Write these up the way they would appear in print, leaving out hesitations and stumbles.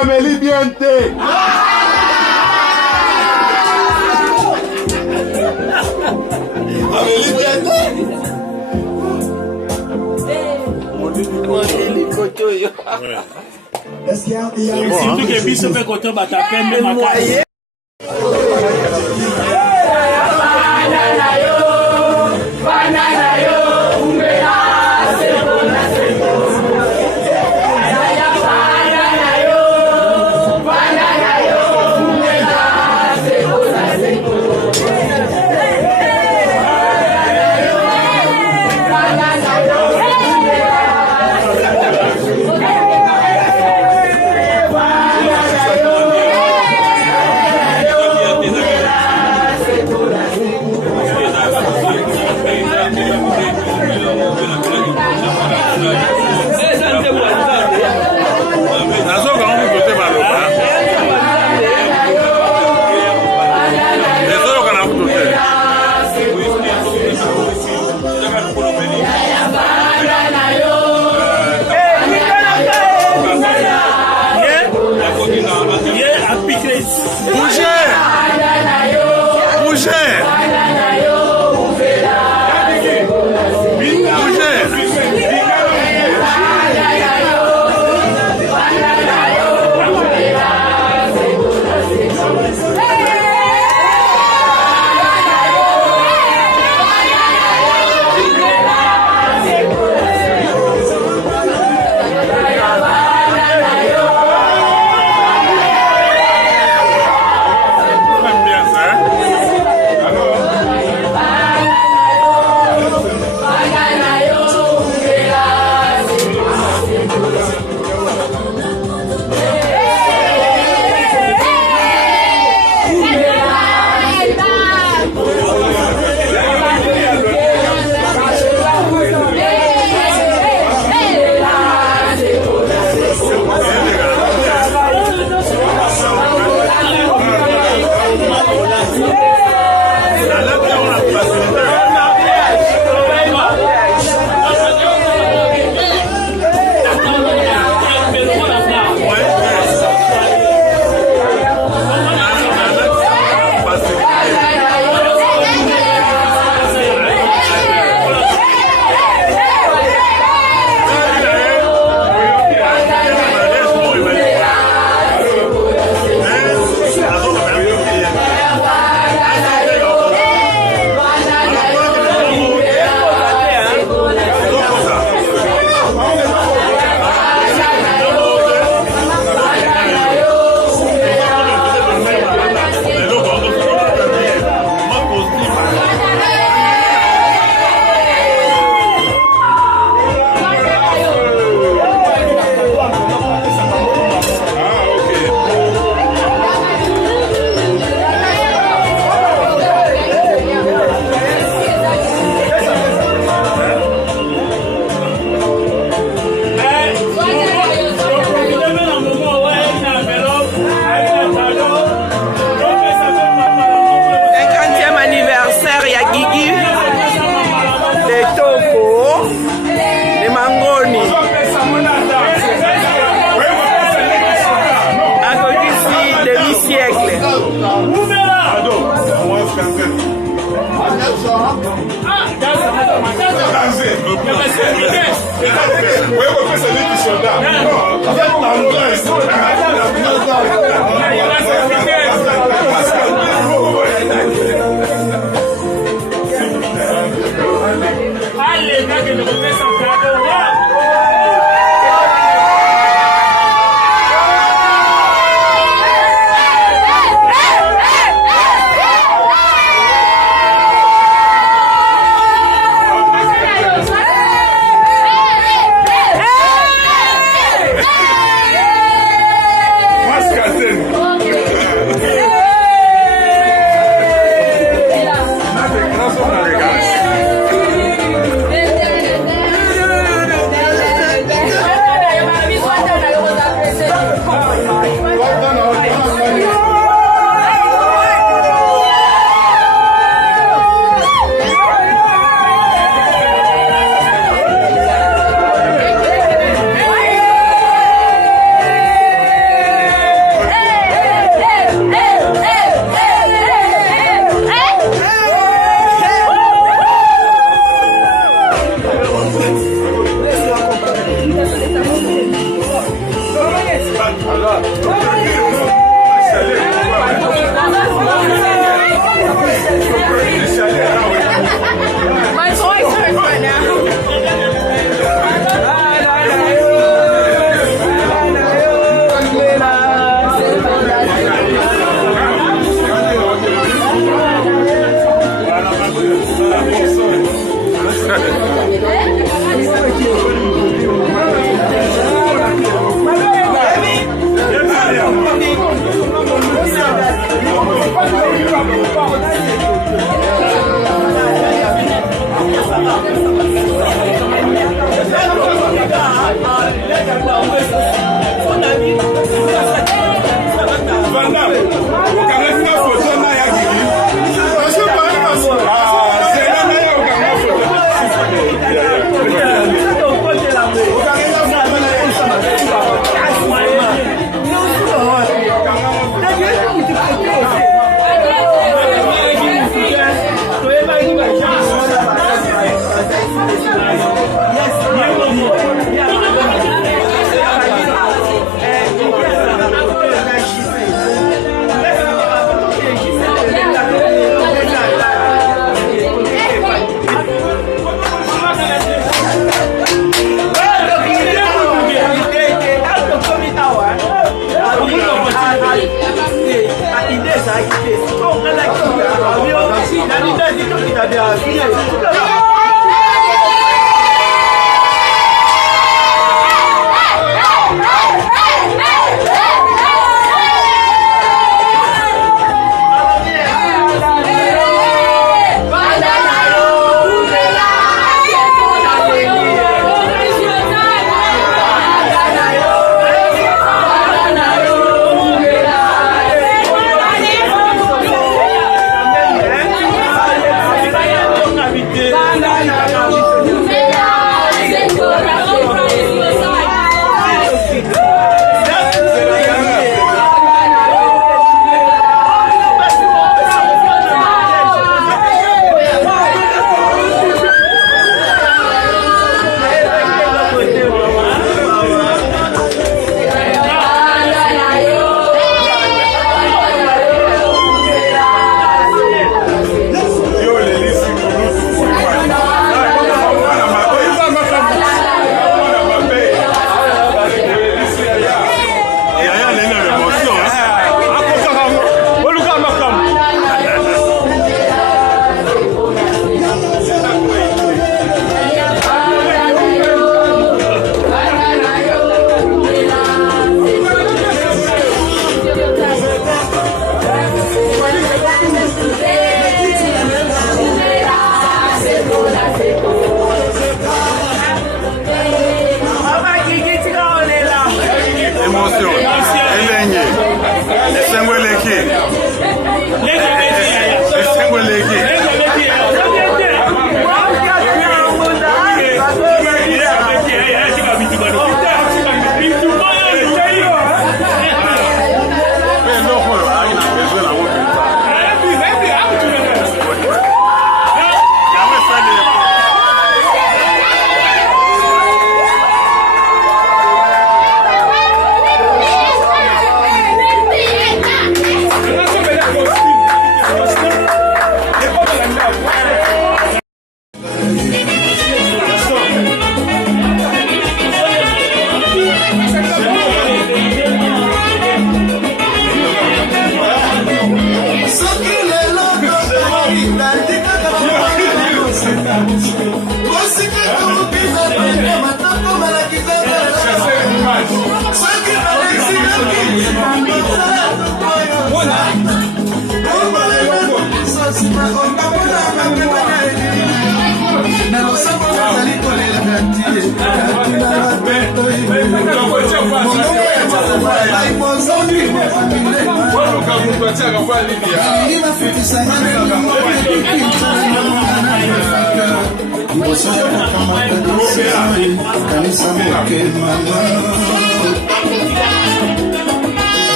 Amélie Bienté. Amélie Bienté. Surtout que biso pe koto bata pembe makasi.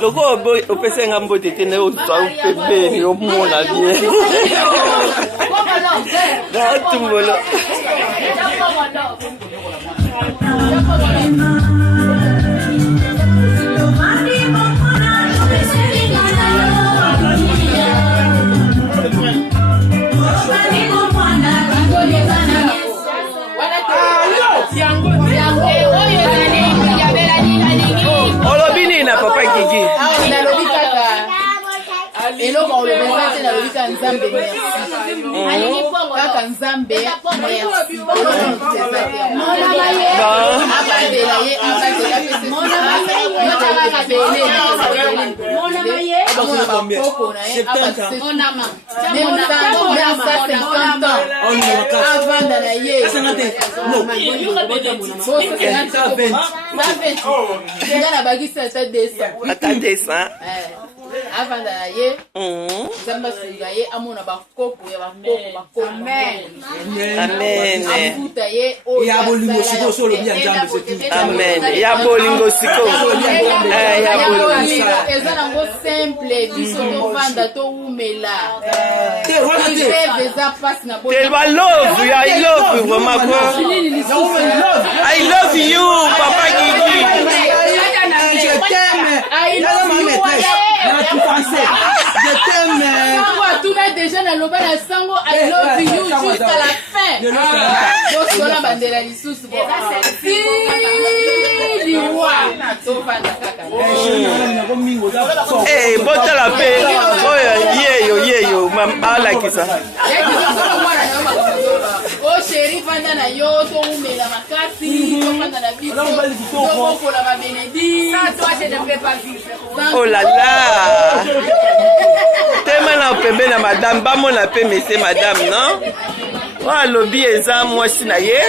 Logo opese ngambo tete ne utwa upebe ni omona bien. Da tumbolo. Olobini na papa Gigi. Eloko olobini tena lobika nzambe merci. Kaka nzambe merci. Avant d'aller, Zamba Sugaye, Amona Bakoko, Bakoko, Amen. Amen. Yabolingo siko solo bien jambe c'est Amen. Yabolingo siko. Yabolingo ezango simple biso to fanda to umela. Telwa love you, I love you, mama. I love you, Papa Gigi. Je t'aime. I love you. Je t'aime. Tout le déjà dans le bas de sango, I love you jusqu'à la fin. Donc on a bandera les sous. Eh, bota la paix. Oh, yeyo, mam ala kisa. Oh chérie, fanda na yo to umela makasi, to fanda na biso. To boko la benedi. Ça toi je ne peux pas vivre. Oh là là. Tema na pembe na madame, ba mona pe mese madame, non? Wa lobi eza mwasi na ye.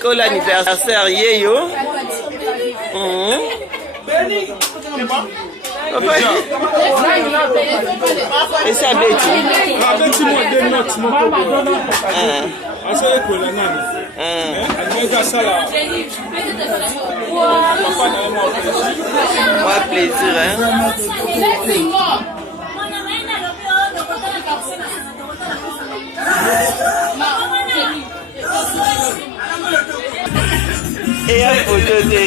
Ko l'anniversaire yeyo. Papa. Et ça Betty. Betty moi des notes mon coco. Asa ko la nani. Almega sala. Moi plaisir hein. Et a photo de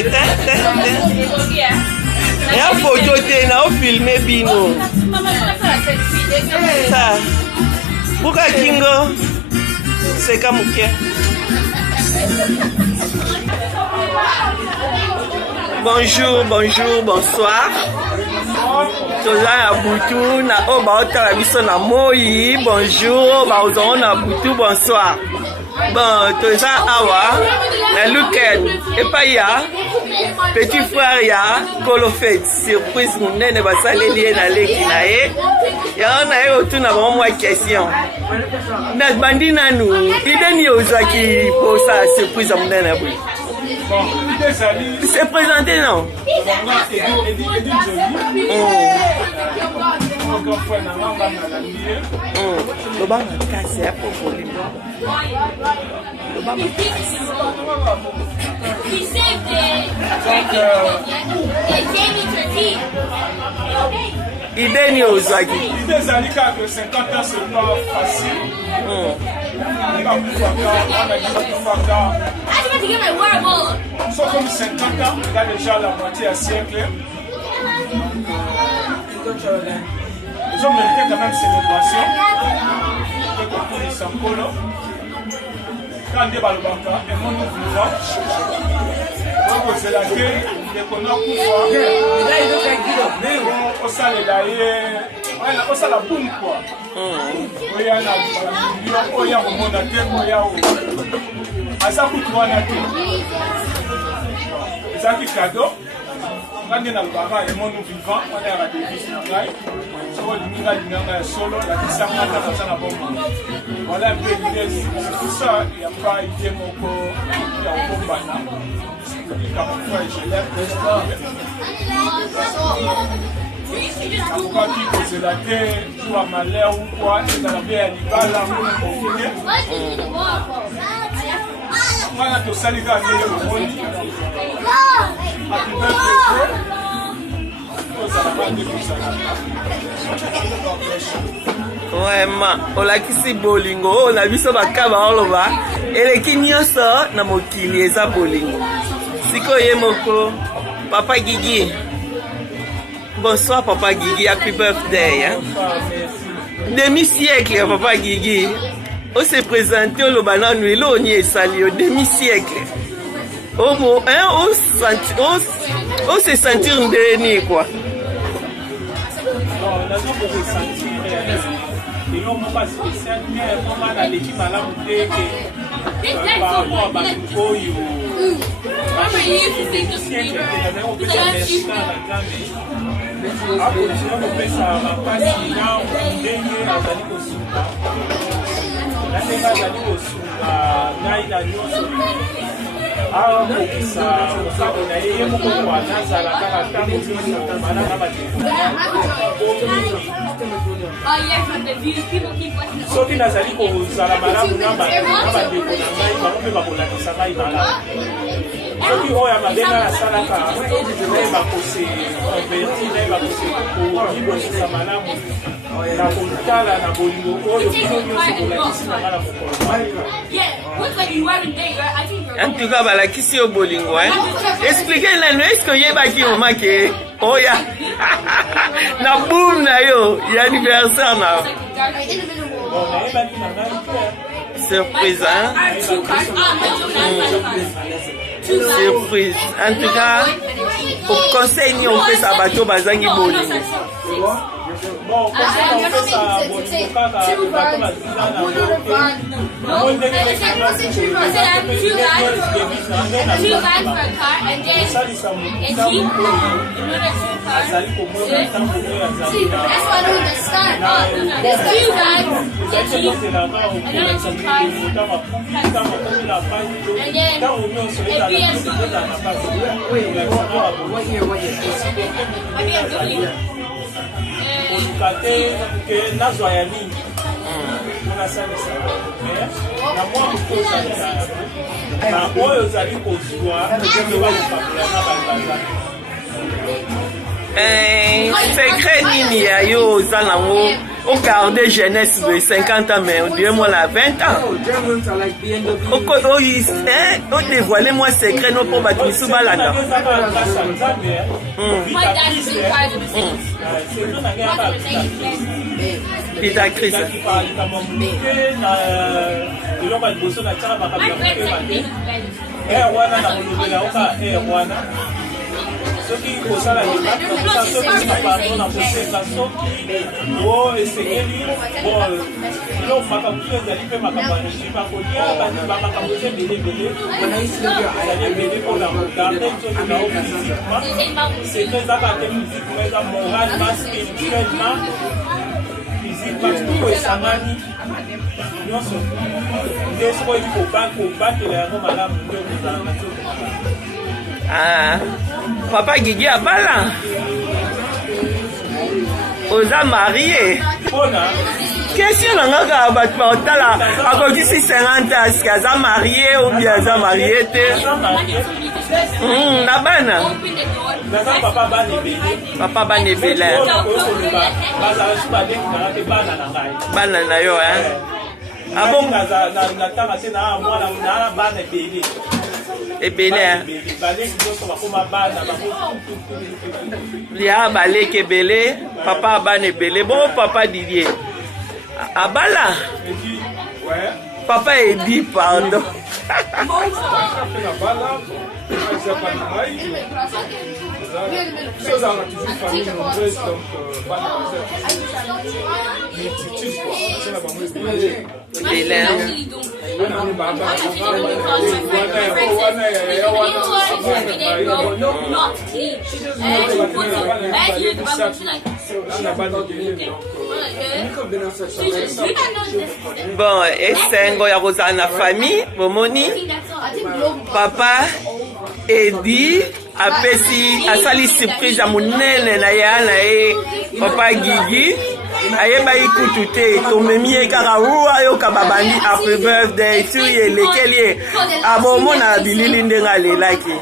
et a photo de na o filmer bino. Ça. Buka kingo. C'est comme que. Bonjour, bonsoir. Toza na butu na o ba otala biso na moi. Bonjour, ba ozon na butu bonsoir. Bon, toza awa na Luken et pas ya petit frère ya Kolofet surprise munene basaleli na leki na ye. Ya na ye otuna ba mwa question. Na bandi nanu, ideni ozaki pour ça surprise munene bui. C'est présenté non? Lobanga kasi hapo polimo. Lobanga kasi. Idée ni ozaki. Idée zalika que 50 ans c'est pas facile. Sont comme 50 ans, il a déjà la moitié à siècle. Ils ont mérité quand même célébration. Et pour les Sankolo, quand des balbaka, et mon nom donc c'est la gueule, les connards pour ça les d'ailleurs, on ça la boum quoi. Il y a la monde à terre, il y a ça coûte toi la terre. Ça qui cadeau. Quand on a le baba et mon nous vivant, on est à la télévision. On a solo, la question est la bombe. Voilà un peu l'idée. C'est pour ça il n'y a pas idée mon corps, il y a un bon banana. Pourquoi qui pose la terre, ou à malheur ou quoi, et dans la paix à l'Ibala, ou on a tout ça, les gars, le monde. Vraiment, olakisi bolingo na biso bakaba oloba eleki nyonso na mokili eza bolingo. Sikoye moko Papa Guigui. Bonsoir Papa Guigui, happy birthday hein? Demi-siècle Papa Guigui. On s'est présenté au Lobana Nuilo on y est sali au demi-siècle. Au mot hein, on se sentir ndeni quoi. Non, la zone pour se sentir et l'on m'a pas spécial mais on m'a dans l'équipe à la bouteille que par rapport à Bakoyo. soki nazali kozala malamu na bandeko na ngai bakope bakolakisa ngai malamu soki oyo mabenga nasalaka nayeba kose converti nayeba kose kolibosisa malamu na kotala na bolingo oyo bino nyonso kolakisi na ngala mokolo. En tout cas, balakisi yo bolingo hein. Expliquez la nous est-ce que yebaki mama ke oya. Na boum na yo, y anniversaire na. Surprise hein. Surprise. En tout cas, au conseil ni on fait ça bateau bazangi bolingo. Bon, on fait ça Olukate ke nazwa ya nini unasalisa na mwa kukosa na oyo zali kozwa ndio walipakula na balbaza secret nini ya yo zanango on garde jeunesse de 50 ans mais on dirait moi la 20 ans on dévoile moi secret non pour battre sous balada Peter Chris soki kozala libaka soki pardon na kosenga soki o esengeli bon ilo makambo ezali mpe makambo ya njiba kolia bamakambo eza ebele ezali ebele mpona kogarde soki nao physiquement sekre ezaka te physiquement eza moralement spirituellement physiquement tuko esangani nyonso nde soki kobatela yango malamu nde kozala na soki ah Papa Guigui abala oza marié question na nga bato baotala akokisi 50 aski aza marié ou bien aza marié te na bana papa bana ebele bana na yo hein Ah bon? natanga te na mwana na bana ebele. Ebele hein. Baleki nyonso bakoma bana lia baleki ebele, papa abana ebele. Bon papa Didier. Abala. Papa Edi, pardon. Bon, esengo ya kozala na famille bomoni papa Edi apesi asali surprise ya monene na ya na ye papa Gigi ayeba ikutu te tomemi ye kaka ayoka babandi happy birthday sur ye lekeli ye abomona bilili ndenge alelaki.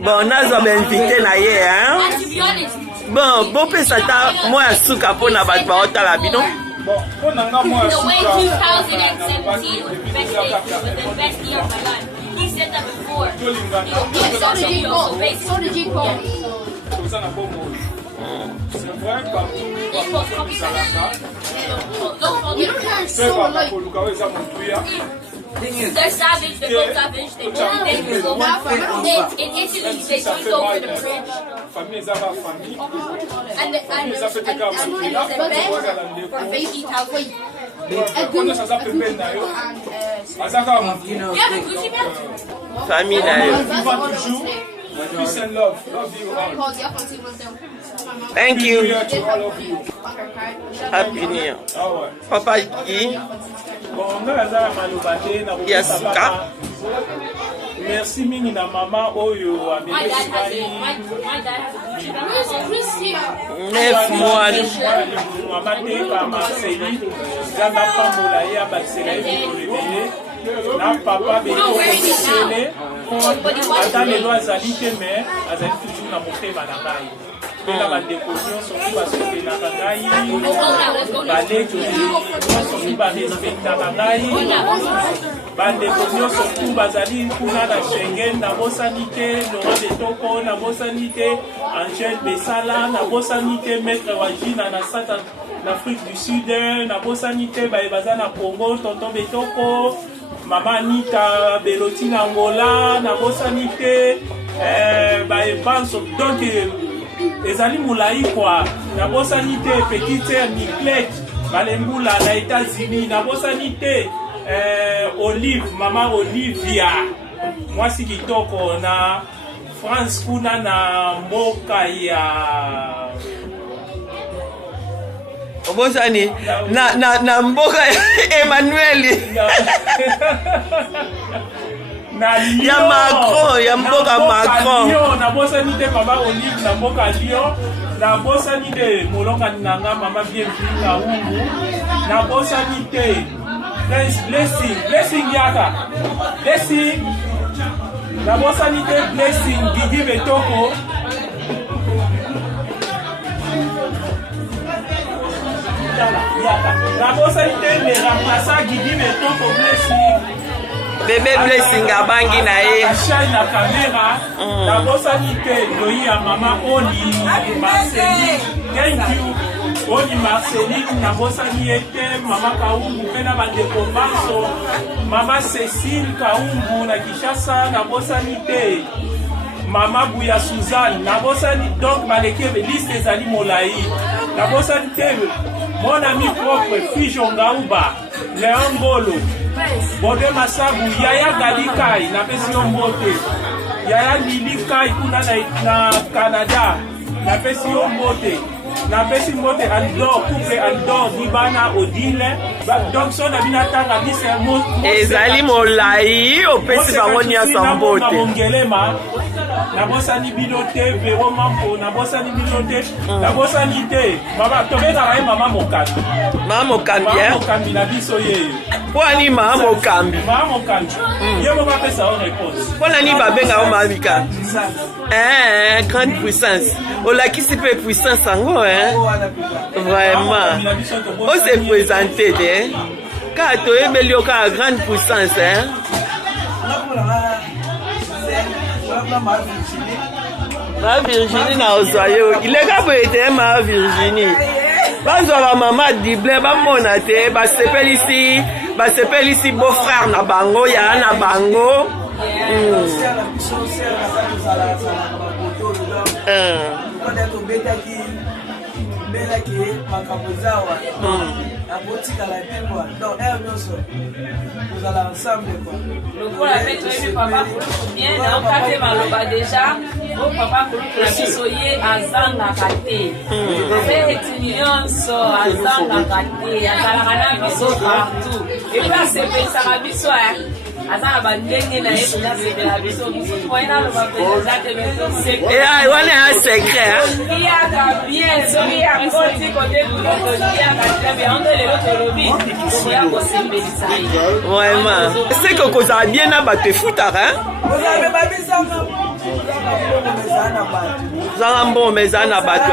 Bon nazwa bainvite na ye hein. Bon bopesa ta moya suka mpona bato baotala bino. The way 2017 was the best year of my life. He said that before. So did G. Cole. You don't have so like. They're savage, they're both savage, they both think they go in Italy, they don't go for the bridge. And the bed for 80,000. Famille na yo. Peace and love. Love you all. Thank you. Happy New Year. Papa Gigi. Yasuka. Merci mingi na mama oyo amelesai 9 mois. mama te pa Marceli zamba pambola ye abakisela ye bikolebele na papa bekokosele ata lelo azali te me azali toujours na motema na ngai mpena bandeko nyonso mpe basopelaka ngai baleki nyonso mpe barespektaka ngai bandeko nyonso tu bazali kuna na Schengen nabosani te Laurent Betoko nabosani te Angèle Besala nabosani te maître Wajina na Centre d'Afrique du Sud nabosani te baye baza na Congo tonton Betoko mama Anita Beloti na Angola nabosani te baye banso donc ezali mulai kwa nabosani te petite sœur Niclette balembula na États-Unis nabosani te Olive, mama Olivia, mwasi kitoko na France kuna na mboka ya Obosani na mboka Emmanuel na Lyon ya Macron ya mboka Macron na bosani te mama Olive na mboka Lyon na bosani te molonga nanga mama Bienvenue na Ungu na bosani te blessing yaka blessing na bosani te blessing Gigi Betoko yaka na bosani te le remplaçant Gigi Betoko blessing bébé blessing abangi na ye achai na caméra na bosani te loyi ya mama Oli Marceli thank you Oni Marceline nabosani ete mama Kaumbu mpe na bandeko banso mama Cécile Kaumbu na Kinshasa nabosani te mama Buya Suzanne nabosani donc balekebe liste ezali molai nabosani te mon ami propre Fijo Ngauba Léon Ngolo Bode Masabu Yaya Galikai napesi yo mbote Yaya Lilikai kuna na Canada napesi yo mbote na pesi mbote Andor couple Andor Dibana Odile donc so na bina tanga bise mo ezali molai opesi bango nyonso mbote mongelema na bosani bino te Vero Mampo na bosani bino te na bosani te mama tobeka rai mama Mokambi Mokambi na biso ye Kwani mama Mokambi ye mo ba pesa on réponse pona ni babenga o mamika grande puissance olakisi pe puissance ango vraiment on se présenter Car tu es meilleur qu'à grande puissance, hein? Ma Virginie na ozoyo. Il est capable de ma Virginie. Bazwa maman dible ba mona te ba sepeli ici beau-frère na bango ya na bango. Le coup la fête oui papa bien na okate maloba déjà au papa pour la bisoye azanga kate c'est étudiants azanga kate azanga na biso partout et puis c'est pensa ka biso azanga bandenge na yesu na c'est la biso pour ina lo ba déjà te c'est et ai wana un secret il y a bien soki ya côté côté pour il y a très bien on est le lobby pour ya ko sembelisa vraiment c'est que cause a bien na bato futara zanga mbongo meza na bato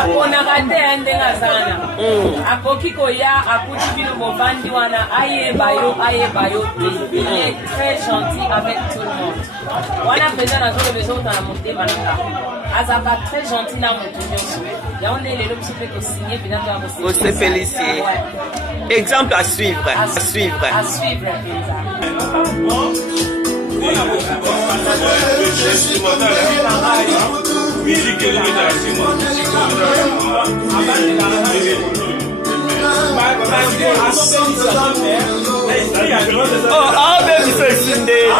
aponaka te ndenge azana akoki koya akuti bino mobandi wana ayeba yo te il est très gentil avec tout le monde wana mpenza nazoloba ezokotana motema nanga azalaka très gentil na moto nyonso yango nde lelo biso mpe tosigne mpenza toya kosepelisi exemple à suivre oh baby so sindeni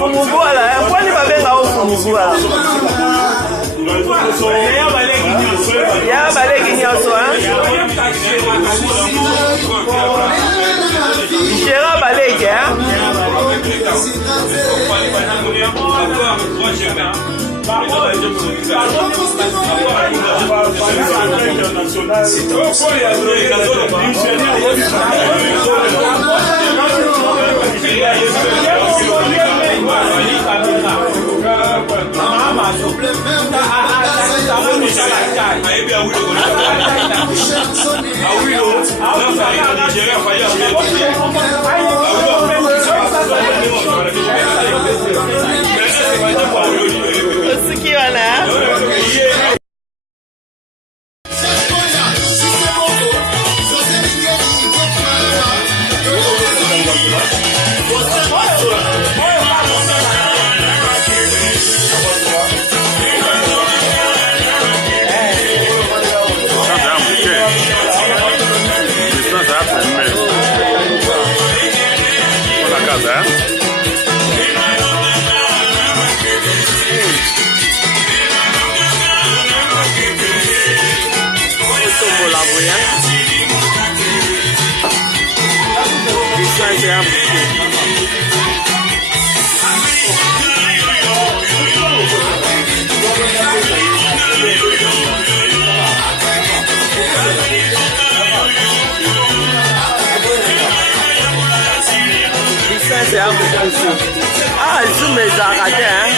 Fumubuala, kwani babenga au fumubuala? Ya baleki nyonso, Gérard baleki, Ah, zoom ezalaka te, hein?